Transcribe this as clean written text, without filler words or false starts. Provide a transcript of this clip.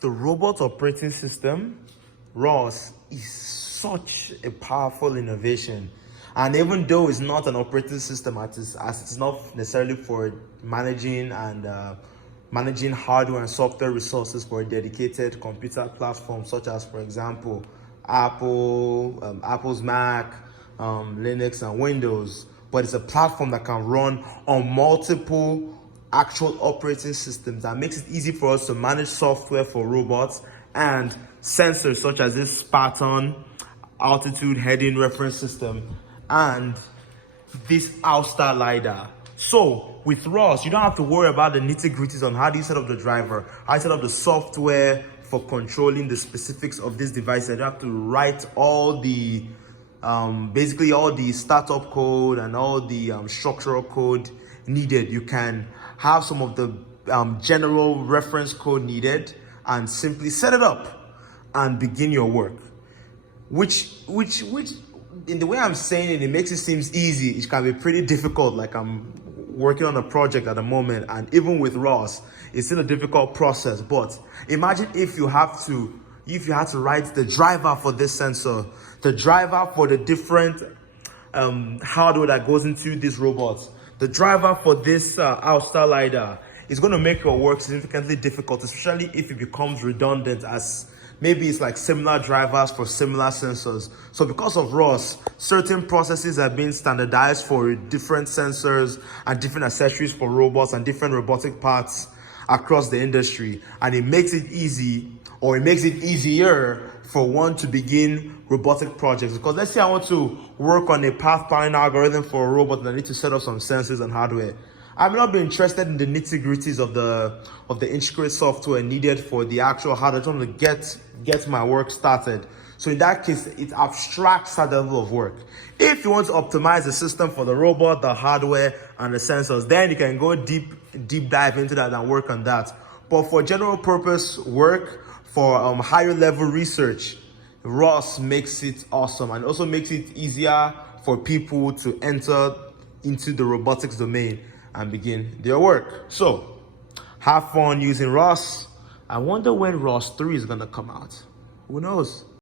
The robot operating system, ROS, is such a powerful innovation. And even though it's not an operating system, as it's not necessarily for managing hardware and software resources for a dedicated computer platform, such as, for example, Apple's Mac, Linux, and Windows. But it's a platform that can run on multiple actual operating systems that makes it easy for us to manage software for robots and sensors such as this Spartan altitude heading reference system and this R.O.S.E LiDAR. So with ROS, you don't have to worry about the nitty-gritties on how do you set up the driver, how you set up the software for controlling the specifics of this device. You don't have to write all the basically all the startup code and all the structural code needed. You can have some of the general reference code needed and simply set it up and begin your work. Which in the way I'm saying it, it makes it seem easy. It can be pretty difficult. Like, I'm working on a project at the moment, and even with ROS, it's still a difficult process. But imagine if you had to write the driver for this sensor, the driver for the different hardware that goes into these robots, the driver for this R.O.S.E LiDAR. Is going to make your work significantly difficult, especially if it becomes redundant, as maybe it's like similar drivers for similar sensors. So because of ROS, certain processes have been standardized for different sensors and different accessories for robots and different robotic parts across the industry. And it makes it easy, or it makes it easier for one to begin robotic projects. Because let's say I want to work on a path planning algorithm for a robot and I need to set up some sensors and hardware. I may not be interested in the nitty-gritties of the intricate software needed for the actual hardware. I just want to get my work started. So in that case, it abstracts that level of work. If you want to optimize the system for the robot, the hardware, and the sensors, then you can go deep dive into that and work on that. But for general purpose work, for higher level research, ROS makes it awesome, and also makes it easier for people to enter into the robotics domain and begin their work. So have fun using ROS. I wonder when ROS 3 is going to come out. Who knows?